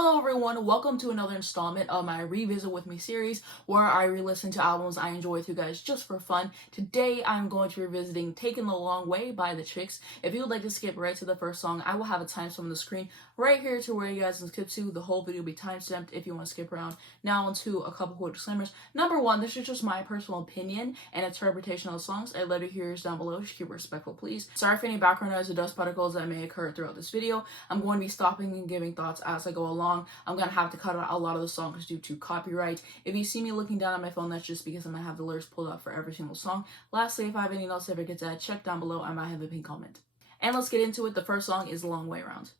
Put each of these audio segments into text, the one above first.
Hello everyone, welcome to another installment of my Revisit With Me series where I re-listen to albums I enjoy with you guys just for fun. Today I'm going to be revisiting Taken the Long Way by the Chicks. If you would like to skip right to the first song, I will have a timestamp on the screen right here to where you guys can skip to. The whole video will be timestamped if you want to skip around. Now onto a couple quick disclaimers. Number one, this is just my personal opinion and interpretation of the songs. I'd love to hear yours down below. Just keep it respectful, please. Sorry for any background noise or dust particles that may occur throughout this video. I'm going to be stopping and giving thoughts as I go along. I'm gonna have to cut out a lot of the songs due to copyright. If you see me looking down at my phone, that's just because I'm gonna have the lyrics pulled up for every single song. Lastly, if I have any notes I forget to add, check down below. I might have a pinned comment. And let's get into it. The first song is Long Way Round.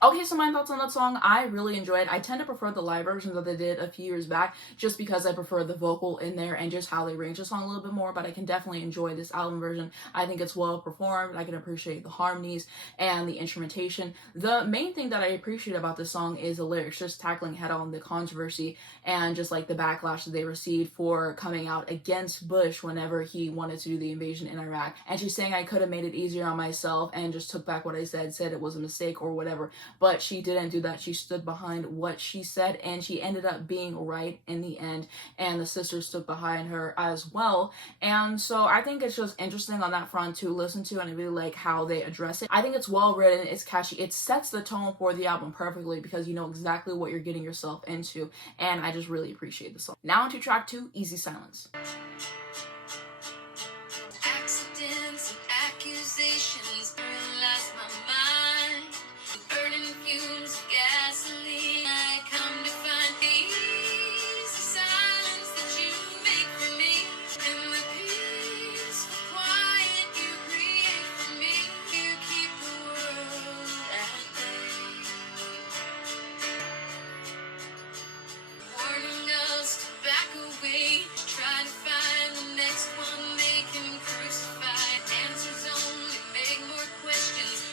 Okay, so my thoughts on that song, I really enjoyed it. I tend to prefer the live versions that they did a few years back just because I prefer the vocal in there and just how they arrange the song a little bit more, but I can definitely enjoy this album version. I think it's well performed. I can appreciate the harmonies and the instrumentation. The main thing that I appreciate about this song is the lyrics, just tackling head on the controversy and just like the backlash that they received for coming out against Bush whenever he wanted to do the invasion in Iraq. And she's saying I could have made it easier on myself and just took back what I said it was a mistake or whatever. But she didn't do that. She stood behind what she said, and she ended up being right in the end, and the sisters stood behind her as well. And so I think it's just interesting on that front to listen to, and I really like how they address it. I think it's well written, it's catchy, it sets the tone for the album perfectly because you know exactly what you're getting yourself into, and I just really appreciate the song. Now onto track 2, Easy Silence. Accidents and accusations paralyze my mind. Burning fumes of gasoline. I come to find the easy silence that you make for me, and the peaceful quiet you create for me. You keep the world at bay, warning us to back away. Try to find the next one they can crucify. Answers only make more questions.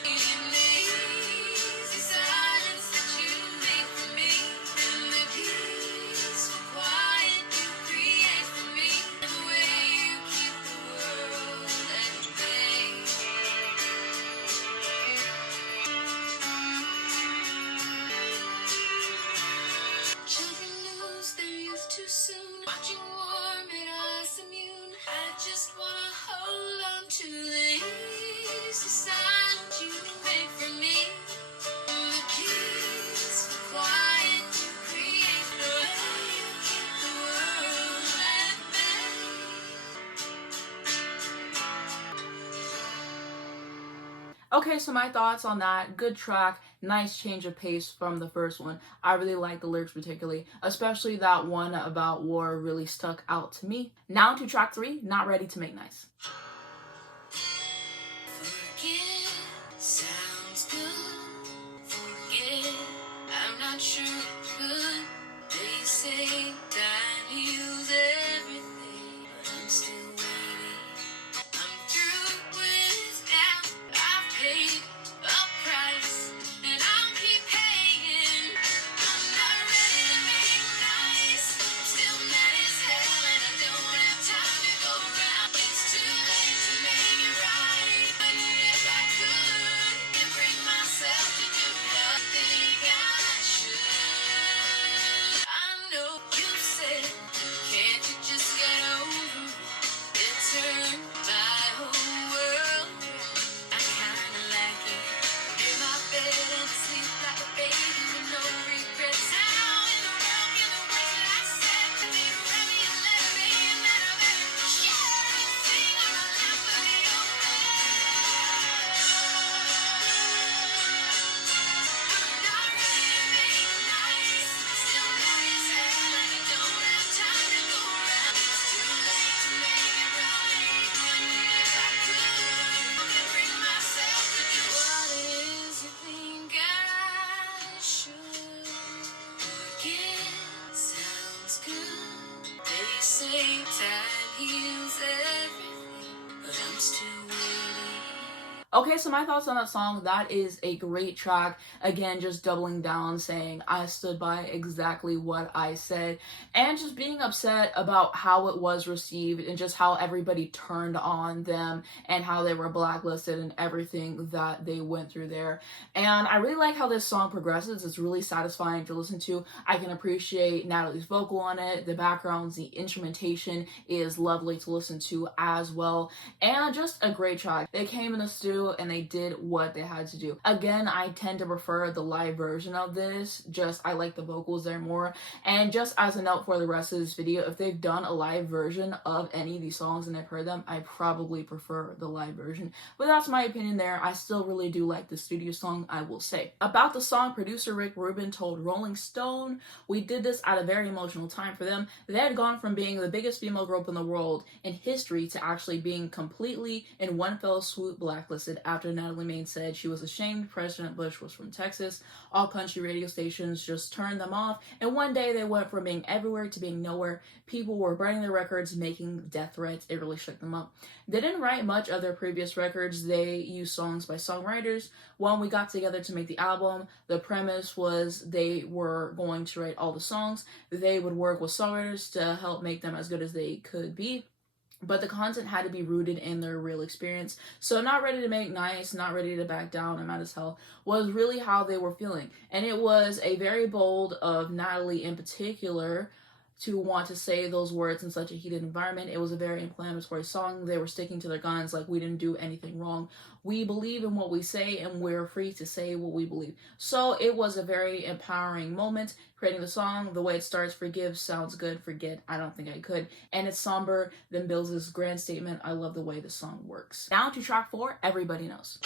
Children lose their youth too soon. Watching war made us immune. I just wanna hold on to the easy silence you make for me. The peaceful quiet you create. The way you keep the world at bay. Okay, so my thoughts on that. Good track, nice change of pace from the first one. I really like the lyrics particularly, especially that one about war really stuck out to me. Now to track 3, Not Ready to Make Nice. Forget sounds Okay, so my thoughts on that song, that is a great track. Again, just doubling down, saying I stood by exactly what I said, and just being upset about how it was received and just how everybody turned on them and how they were blacklisted and everything that they went through there. And I really like how this song progresses. It's really satisfying to listen to. I can appreciate Natalie's vocal on it, the backgrounds, the instrumentation is lovely to listen to as well, and just a great track. They came in the studio and they did what they had to do. Again, I tend to prefer the live version of this. Just I like the vocals there more. And just as a note for the rest of this video, if they've done a live version of any of these songs and I've heard them, I probably prefer the live version. But that's my opinion there. I still really do like the studio song, I will say. About the song, producer Rick Rubin told Rolling Stone, "We did this at a very emotional time for them. They had gone from being the biggest female group in the world in history to actually being completely in one fell swoop blacklisted after Natalie Maine said she was ashamed President Bush was from Texas. All country radio stations just turned them off, and one day they went from being everywhere to being nowhere. People were burning their records, making death threats. It really shook them up. They didn't write much of their previous records. They used songs by songwriters. When we got together to make the album, the premise was they were going to write all the songs. They would work with songwriters to help make them as good as they could be, but the content had to be rooted in their real experience. So not ready to make nice, not ready to back down, I'm mad as hell, was really how they were feeling. And it was a very bold of Natalie in particular to want to say those words in such a heated environment. It was a very inflammatory song. They were sticking to their guns, like, we didn't do anything wrong. We believe in what we say and we're free to say what we believe. So it was a very empowering moment creating the song. The way it starts, forgive sounds good, forget, I don't think I could. And it's somber, then builds this grand statement. I love the way the song works. Now to track 4, Everybody Knows.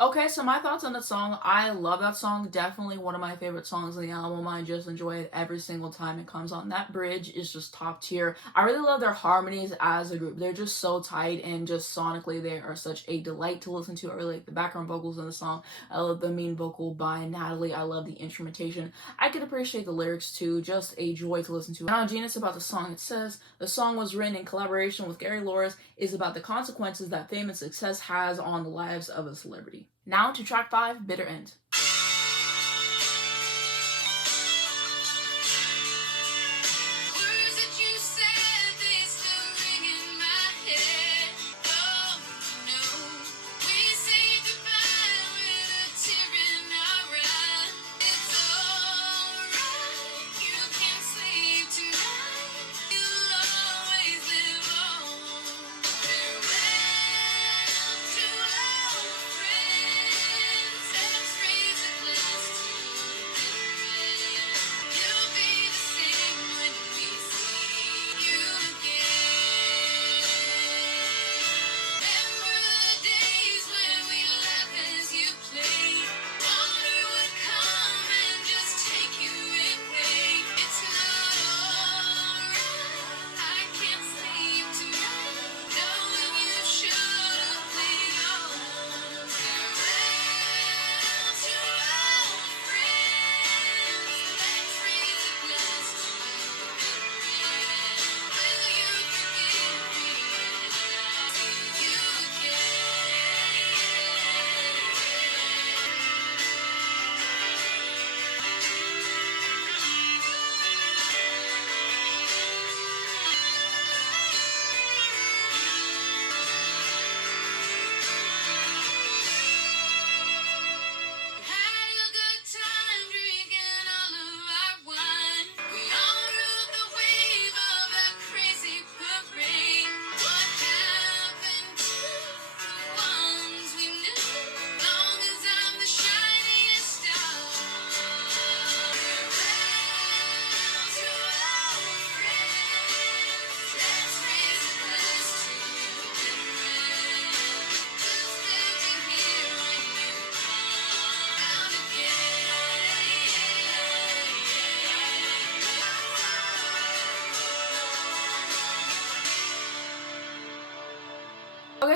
Okay, so my thoughts on that song. I love that song. Definitely one of my favorite songs on the album. I just enjoy it every single time it comes on. That bridge is just top tier. I really love their harmonies as a group. They're just so tight, and just sonically they are such a delight to listen to. I really like the background vocals in the song. I love the main vocal by Natalie. I love the instrumentation. I could appreciate the lyrics too. Just a joy to listen to. Now, Genius about the song. It says, the song was written in collaboration with Gary Loris, is about the consequences that fame and success has on the lives of a celebrity. Now to track 5, Bitter End. Let's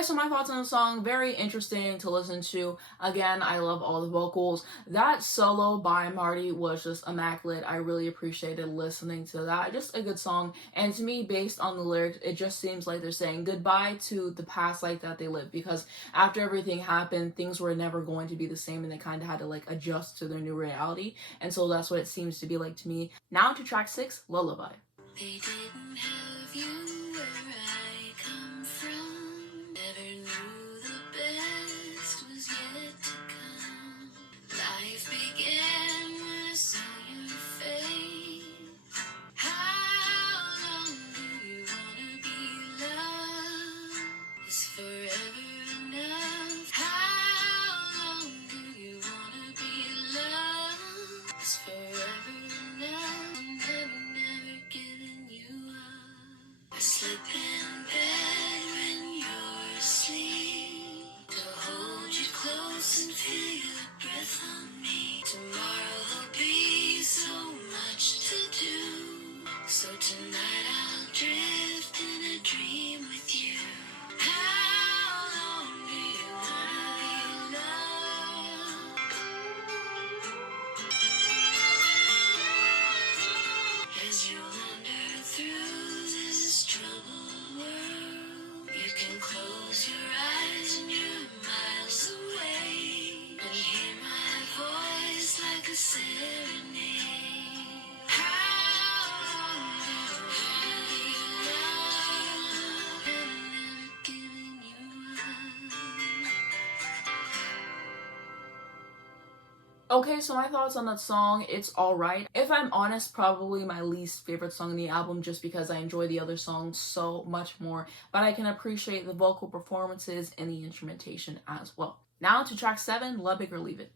so my thoughts on the song, very interesting to listen to. Again, I love all the vocals. That solo by Marty was just immaculate. I really appreciated listening to that. Just a good song. And to me, based on the lyrics, it just seems like they're saying goodbye to the past life that they lived, because after everything happened, things were never going to be the same and they kind of had to like adjust to their new reality. And so that's what it seems to be like to me. Now to track 6, Lullaby. They didn't have you where I come from. Never knew the best was yet to come. Life began when I saw your face. How long do you wanna be loved? Is forever enough? How long do you wanna be loved? Is forever enough? Never giving you up. I slip in bed when you're asleep, to hold you close and feel your breath on me. Tomorrow there'll be so much to do, so tonight I'll drift in a dream with you. How long do you wanna be loved? As you wander through this troubled world, you can close your eyes and you're miles away, and hear my voice like a serenade. How long do you wanna be loved? Never giving you up. Okay, so my thoughts on that song, it's alright. If I'm honest, probably my least favorite song in the album, just because I enjoy the other songs so much more, but I can appreciate the vocal performances and the instrumentation as well. Now to track 7, Lubbock or Leave It.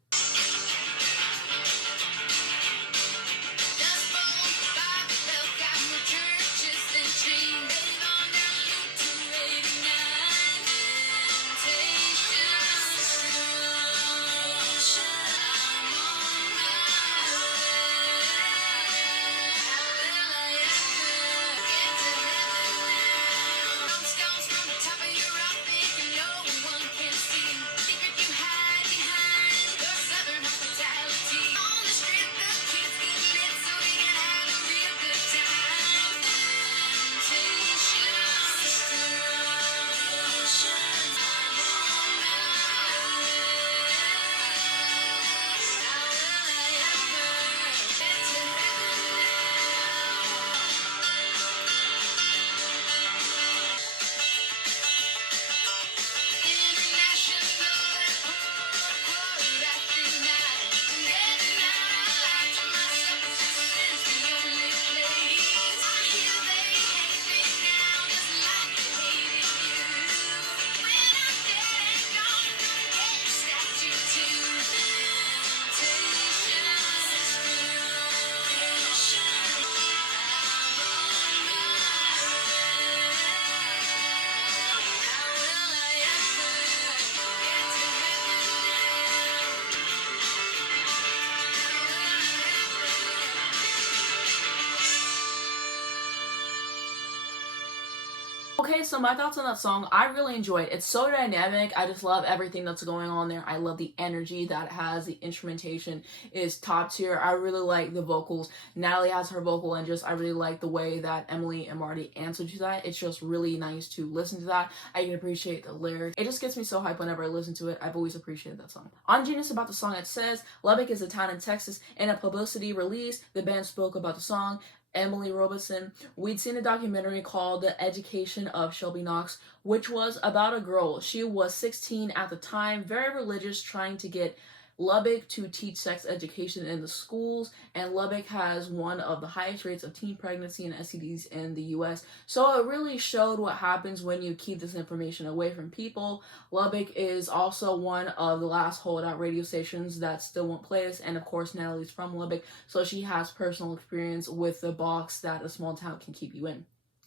Okay, so my thoughts on that song, I really enjoy it. It's so dynamic. I just love everything that's going on there. I love the energy that it has. The instrumentation is top tier. I really like the vocals. Natalie has her vocal, and just I really like the way that Emily and Marty answered to that. It's just really nice to listen to that. I can appreciate the lyrics. It just gets me so hyped whenever I listen to it. I've always appreciated that song. On Genius about the song, it says, Lubbock is a town in Texas. In a publicity release, the band spoke about the song. Emily Robeson, we'd seen a documentary called The Education of Shelby Knox, which was about a girl. She was 16 at the time, very religious, trying to get Lubbock to teach sex education in the schools, and Lubbock has one of the highest rates of teen pregnancy and STDs in the US. So it really showed what happens when you keep this information away from people. Lubbock is also one of the last holdout radio stations that still won't play us, and of course Natalie's from Lubbock, so she has personal experience with the box that a small town can keep you in.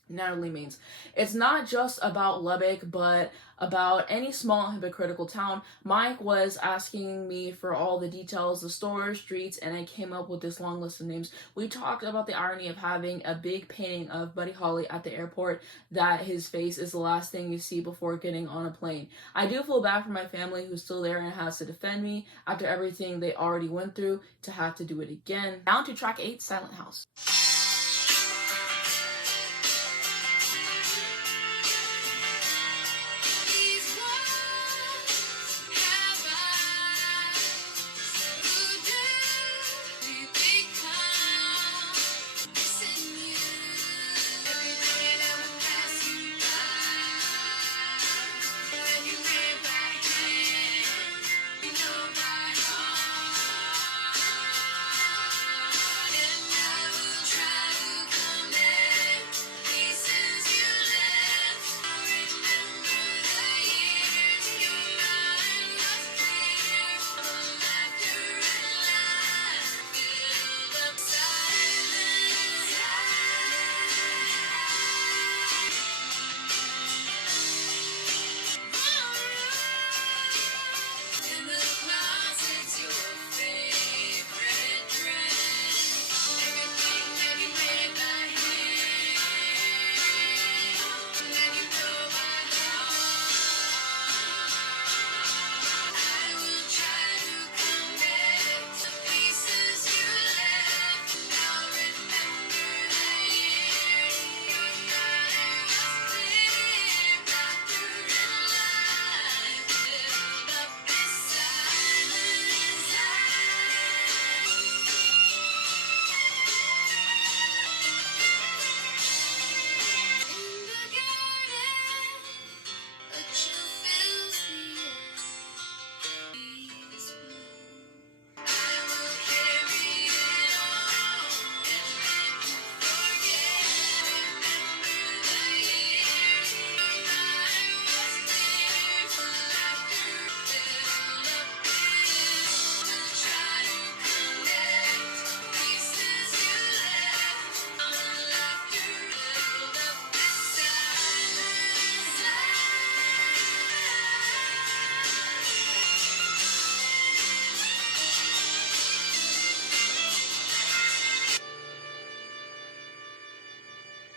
Natalie Means. It's not just about Lubbock, but about any small hypocritical town. Mike was asking me for all the details, the stores, streets, and I came up with this long list of names. We talked about the irony of having a big painting of Buddy Holly at the airport, that his face is the last thing you see before getting on a plane. I do feel bad for my family who's still there and has to defend me after everything they already went through to have to do it again. Down to track 8, Silent House.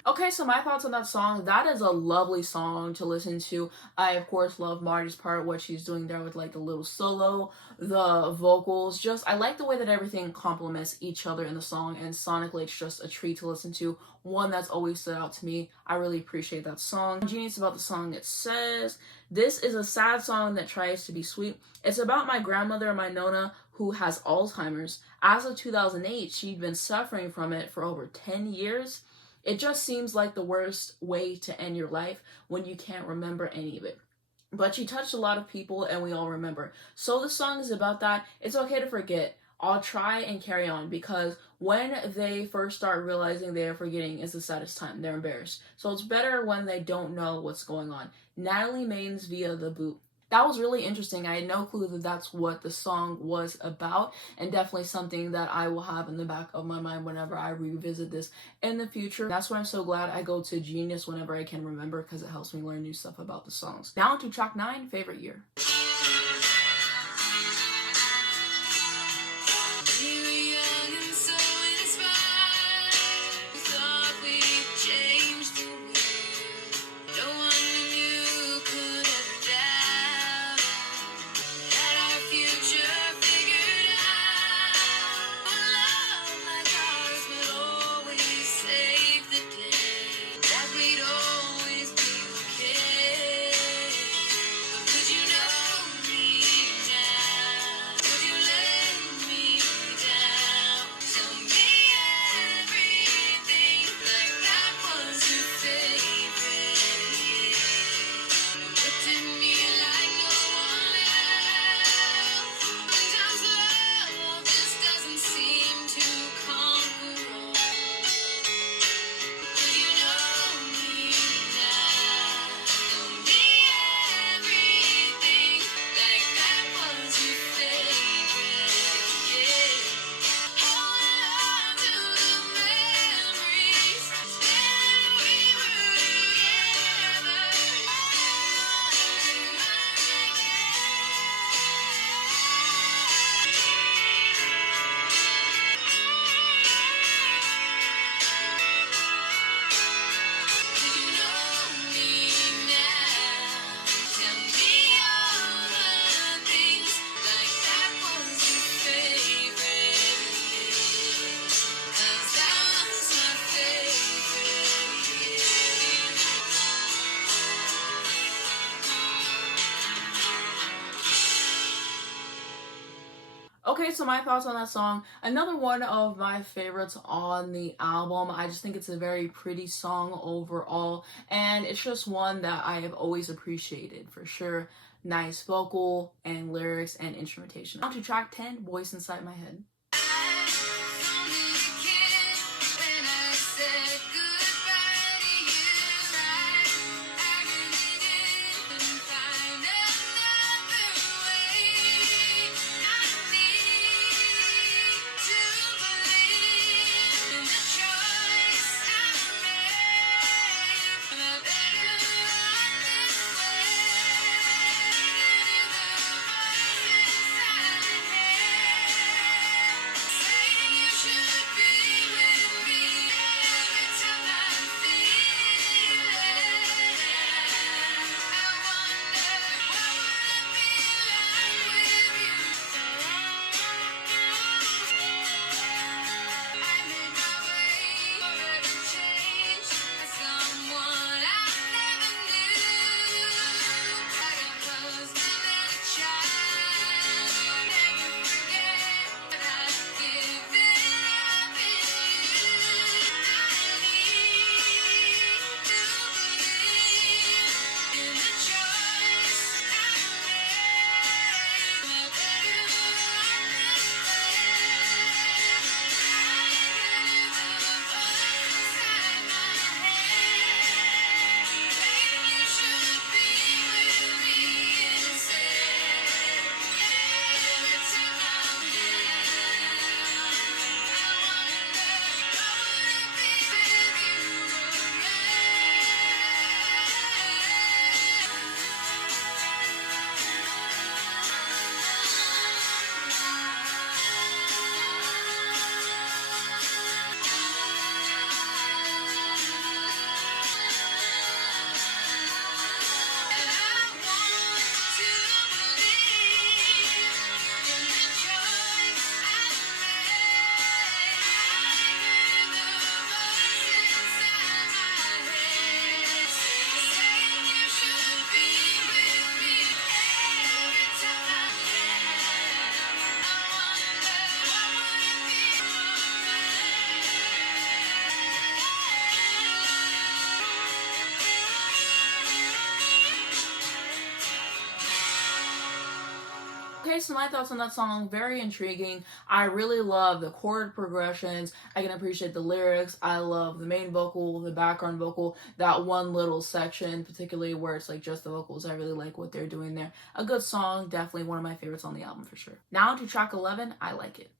Okay, so my thoughts on that song. That is a lovely song to listen to. I, of course, love Marty's part, what she's doing there with like the little solo, the vocals. Just, I like the way that everything complements each other in the song, and sonically, it's just a treat to listen to. One that's always stood out to me. I really appreciate that song. Genius about the song, it says, this is a sad song that tries to be sweet. It's about my grandmother, my Nona, who has Alzheimer's. As of 2008, she'd been suffering from it for over 10 years. It just seems like the worst way to end your life when you can't remember any of it. But she touched a lot of people and we all remember. So the song is about that. It's okay to forget. I'll try and carry on, because when they first start realizing they are forgetting is the saddest time. They're embarrassed. So it's better when they don't know what's going on. Natalie Maines via The Boot. That was really interesting. I had no clue that that's what the song was about, and definitely something that I will have in the back of my mind whenever I revisit this in the future. That's why I'm so glad I go to Genius whenever I can remember, because it helps me learn new stuff about the songs. Now to track 9, Favorite Year. That we'd always be okay. But you know Okay, so my thoughts on that song. Another one of my favorites on the album. I just think it's a very pretty song overall, and it's just one that I have always appreciated for sure. Nice vocal and lyrics and instrumentation. On to track 10, Voice Inside My Head. Okay, so my thoughts on that song, very intriguing. I really love the chord progressions. I can appreciate the lyrics. I love the main vocal, the background vocal, that one little section, particularly where it's like just the vocals. I really like what they're doing there. A good song, definitely one of my favorites on the album for sure. Now to track 11, I Like It.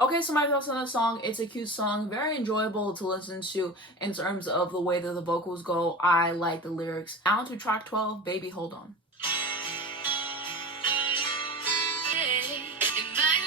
Okay, so my thoughts on the song, it's a cute song, very enjoyable to listen to in terms of the way that the vocals go. I like the lyrics. Now to track 12, Baby Hold On. In my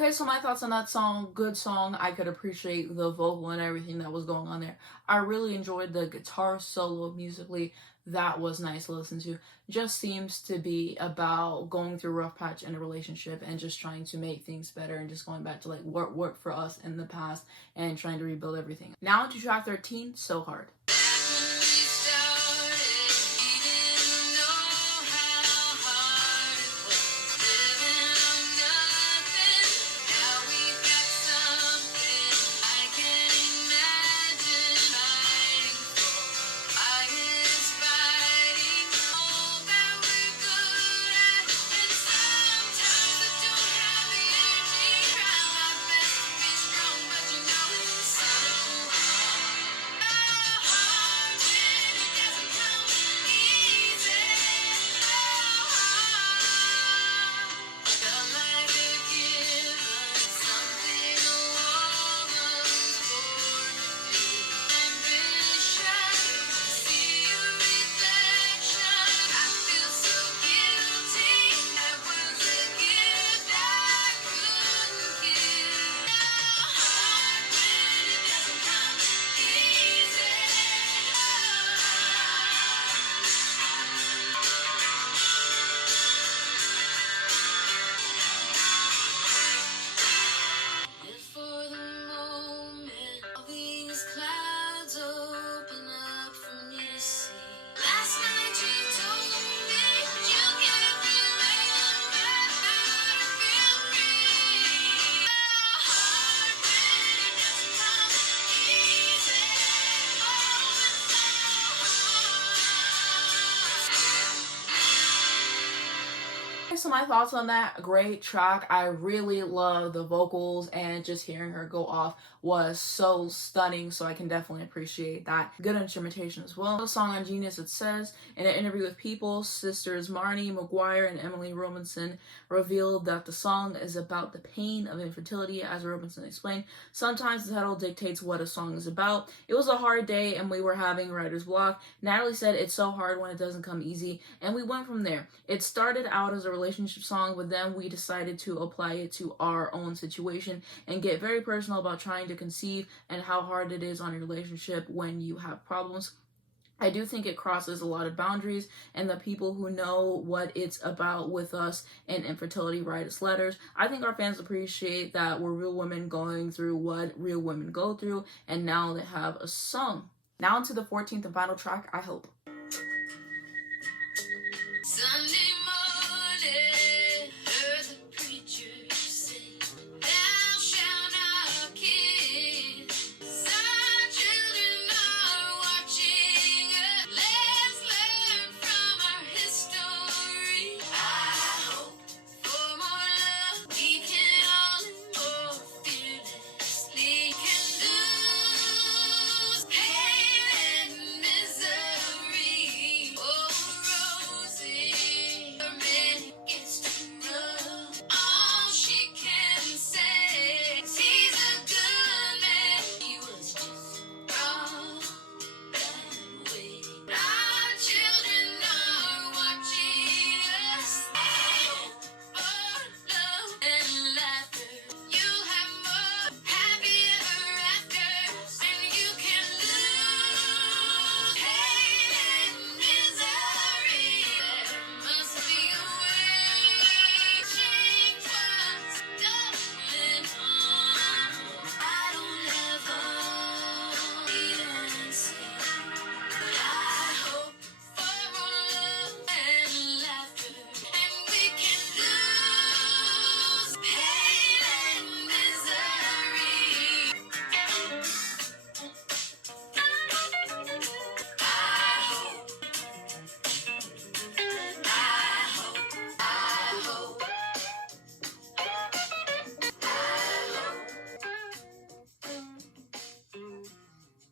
Okay, so my thoughts on that song, good song. I could appreciate the vocal and everything that was going on there. I really enjoyed the guitar solo musically. That was nice to listen to. Just seems to be about going through a rough patch in a relationship and just trying to make things better and just going back to like what worked for us in the past and trying to rebuild everything. Now to track 13, So Hard. So my thoughts on that, great track. I really love the vocals and just hearing her go off was so stunning, so I can definitely appreciate that. Good instrumentation as well. The song on Genius, it says, in an interview with People, sisters Marnie McGuire and Emily Robinson revealed that the song is about the pain of infertility. As Robinson explained, sometimes the title dictates what a song is about. It was a hard day and we were having writer's block. Natalie said it's so hard when it doesn't come easy, and we went from there. It started out as a relationship song, but then we decided to apply it to our own situation and get very personal about trying to conceive and how hard it is on your relationship when you have problems. I do think it crosses a lot of boundaries, and the people who know what it's about with us and infertility write us letters. I think our fans appreciate that we're real women going through what real women go through, and now they have a song. Now into the 14th and final track, I Hope. Sunday morning, heard the preacher say, "Thou shalt not kill." Our children are watching us. Let's learn from our history. I hope for more love. We can all live more fearlessly. Can lose pain and misery. Oh, Rosie, her man gets to rub. All she can say is he's a good man. He was just wrong that way. Our children are watching us. For love and laughter, you'll have more happier after, and you can lose pain and misery. There must be a way to change what's going on. I don't ever even see. I hope for more love and laughter, and we can lose pain and misery. I hope, I hope,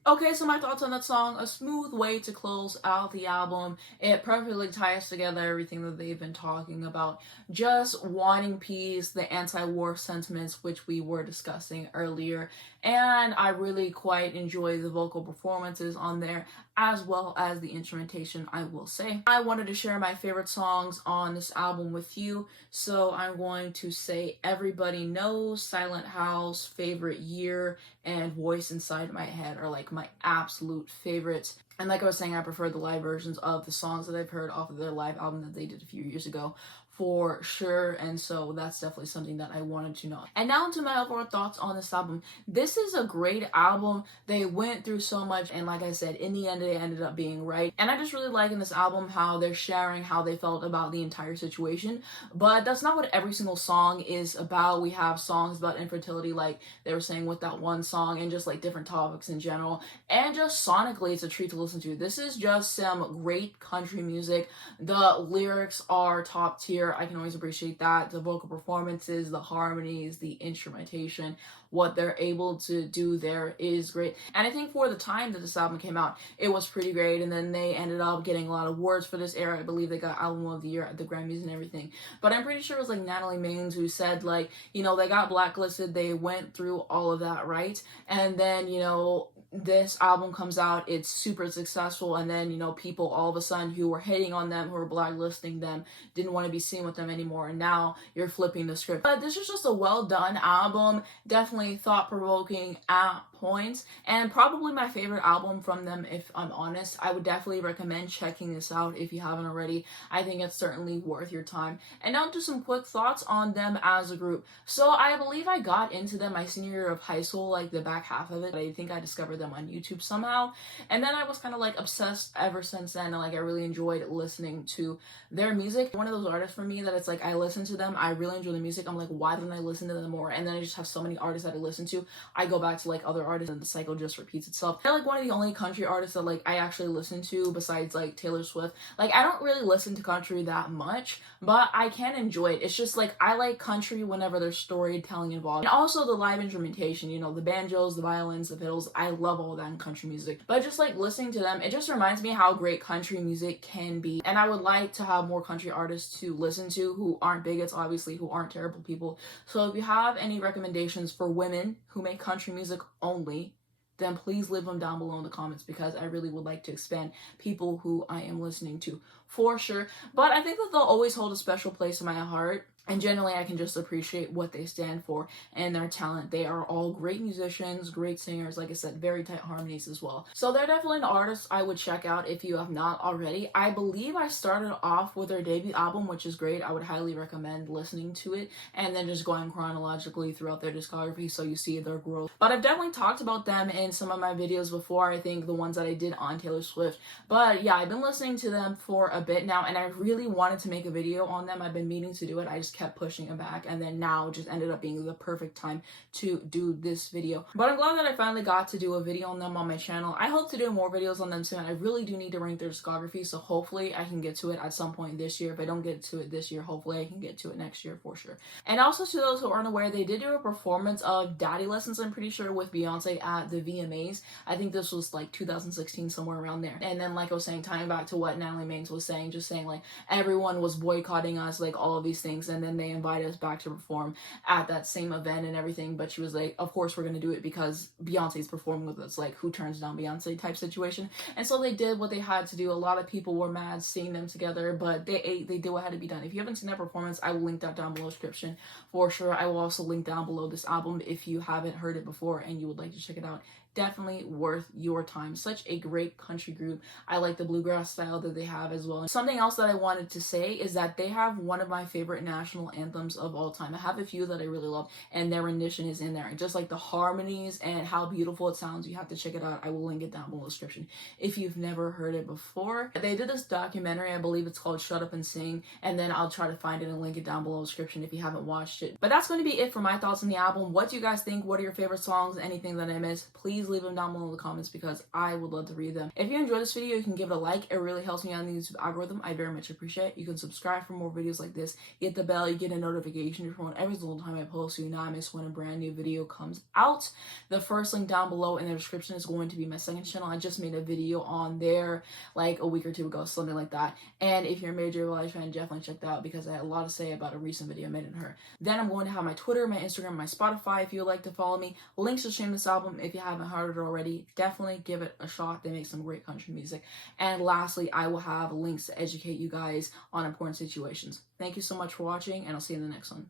Okay, so my thoughts on that song, a smooth way to close out the album. It perfectly ties together everything that they've been talking about. Just wanting peace, the anti-war sentiments, which we were discussing earlier. And I really quite enjoy the vocal performances on there. as well as the instrumentation, I will say. I wanted to share my favorite songs on this album with you, so I'm going to say Everybody Knows, Silent House, Favorite Year, and Voice Inside My Head are like my absolute favorites. And like I was saying, I prefer the live versions of the songs that I've heard off of their live album that they did a few years ago, for sure, and so that's definitely something that I wanted to know. And now to my overall thoughts on this album. This is a great album. They went through so much, and like I said, in the end, they ended up being right. And I just really like in this album how they're sharing how they felt about the entire situation, but that's not what every single song is about. We have songs about infertility, like they were saying with that one song, and just like different topics in general, and just sonically, it's a treat to listen to. This is just some great country music. The lyrics are top tier. I can always appreciate that. The vocal performances, the harmonies, the instrumentation, what they're able to do there is great. And I think for the time that this album came out, it was pretty great. And then they ended up getting a lot of awards for this era. I believe they got Album of the Year at the Grammys and everything. But I'm pretty sure it was like Natalie Maines who said, like, you know, they got blacklisted, they went through all of that, right? And then, you know, this album comes out, it's super successful, and then, you know, people all of a sudden who were hating on them, who were blacklisting them, didn't want to be seen with them anymore, and now you're flipping the script. But this is just a well done album, definitely thought-provoking at points, and probably my favorite album from them, if I'm honest. I would definitely recommend checking this out if you haven't already. I think it's certainly worth your time. And now to some quick thoughts on them as a group. So I believe I got into them my senior year of high school, like the back half of it. I think I discovered them on YouTube somehow, and then I was kind of like obsessed ever since then, and like I really enjoyed listening to their music. One of those artists for me that it's like I listen to them, I really enjoy the music, I'm like, why didn't I listen to them more? And then I just have so many artists that I listen to, I go back to like other artists and the cycle just repeats itself. They're like one of the only country artists that like I actually listen to besides like Taylor Swift. Like I don't really listen to country that much, but I can enjoy it. It's just like I like country whenever there's storytelling involved, and also the live instrumentation, you know, the banjos, the violins, the fiddles. I love all that in country music. But just like listening to them, it just reminds me how great country music can be. And I would like to have more country artists to listen to who aren't bigots, obviously, who aren't terrible people. So if you have any recommendations for women who make country music only, then please leave them down below in the comments, because I really would like to expand people who I am listening to for sure. But I think that they'll always hold a special place in my heart. And generally, I can just appreciate what they stand for and their talent. They are all great musicians, great singers, like I said, very tight harmonies as well. So they're definitely an artist I would check out if you have not already. I believe I started off with their debut album, which is great. I would highly recommend listening to it and then just going chronologically throughout their discography so you see their growth. But I've definitely talked about them in some of my videos before, I think the ones that I did on Taylor Swift. But yeah, I've been listening to them for a bit now, and I really wanted to make a video on them. I've been meaning to do it. I just kept pushing it back, and then now just ended up being the perfect time to do this video. But I'm glad that I finally got to do a video on them on my channel. I hope to do more videos on them soon. I really do need to rank their discography, so hopefully I can get to it at some point this year. If I don't get to it this year, hopefully I can get to it next year for sure. And also, to those who aren't aware, they did do a performance of Daddy Lessons, I'm pretty sure, with Beyoncé at the VMAs. I think this was like 2016, somewhere around there. And then, like I was saying, tying back to what Natalie Maines was saying, just saying like everyone was boycotting us, like all of these things, and then they invited us back to perform at that same event and everything. But she was like, of course we're gonna do it because Beyonce's performing with us, like who turns down Beyonce type situation. And so they did what they had to do. A lot of people were mad seeing them together, but they did what had to be done. If you haven't seen that performance, I will link that down below description for sure. I will also link down below this album if you haven't heard it before and you would like to check it out. Definitely worth your time. Such a great country group. I like the bluegrass style that they have as well. Something else that I wanted to say is that they have one of my favorite national anthems of all time. I have a few that I really love, and their rendition is in there. Just like the harmonies and how beautiful it sounds, you have to check it out. I will link it down below the description if you've never heard it before. They did this documentary, I believe it's called Shut Up and Sing, and then I'll try to find it and link it down below the description if you haven't watched it. But that's going to be it for my thoughts on the album. What do you guys think? What are your favorite songs? Anything that I missed? Please leave them down below in the comments because I would love to read them. If you enjoyed this video, you can give it a like. It really helps me on the YouTube algorithm. I very much appreciate it. You can subscribe for more videos like this. Hit the bell. You get a notification from every single time I post, so you not miss when a brand new video comes out. The first link down below in the description is going to be my second channel. I just made a video on there like a week or two ago, something like that. And if you're a major Lullaby fan, definitely check that out because I had a lot to say about a recent video I made in her. Then I'm going to have my Twitter, my Instagram, my Spotify if you would like to follow me. Links to stream this album if you haven't heard it already, definitely give it a shot. They make some great country music. And lastly, I will have links to educate you guys on important situations. Thank you so much for watching, and I'll see you in the next one.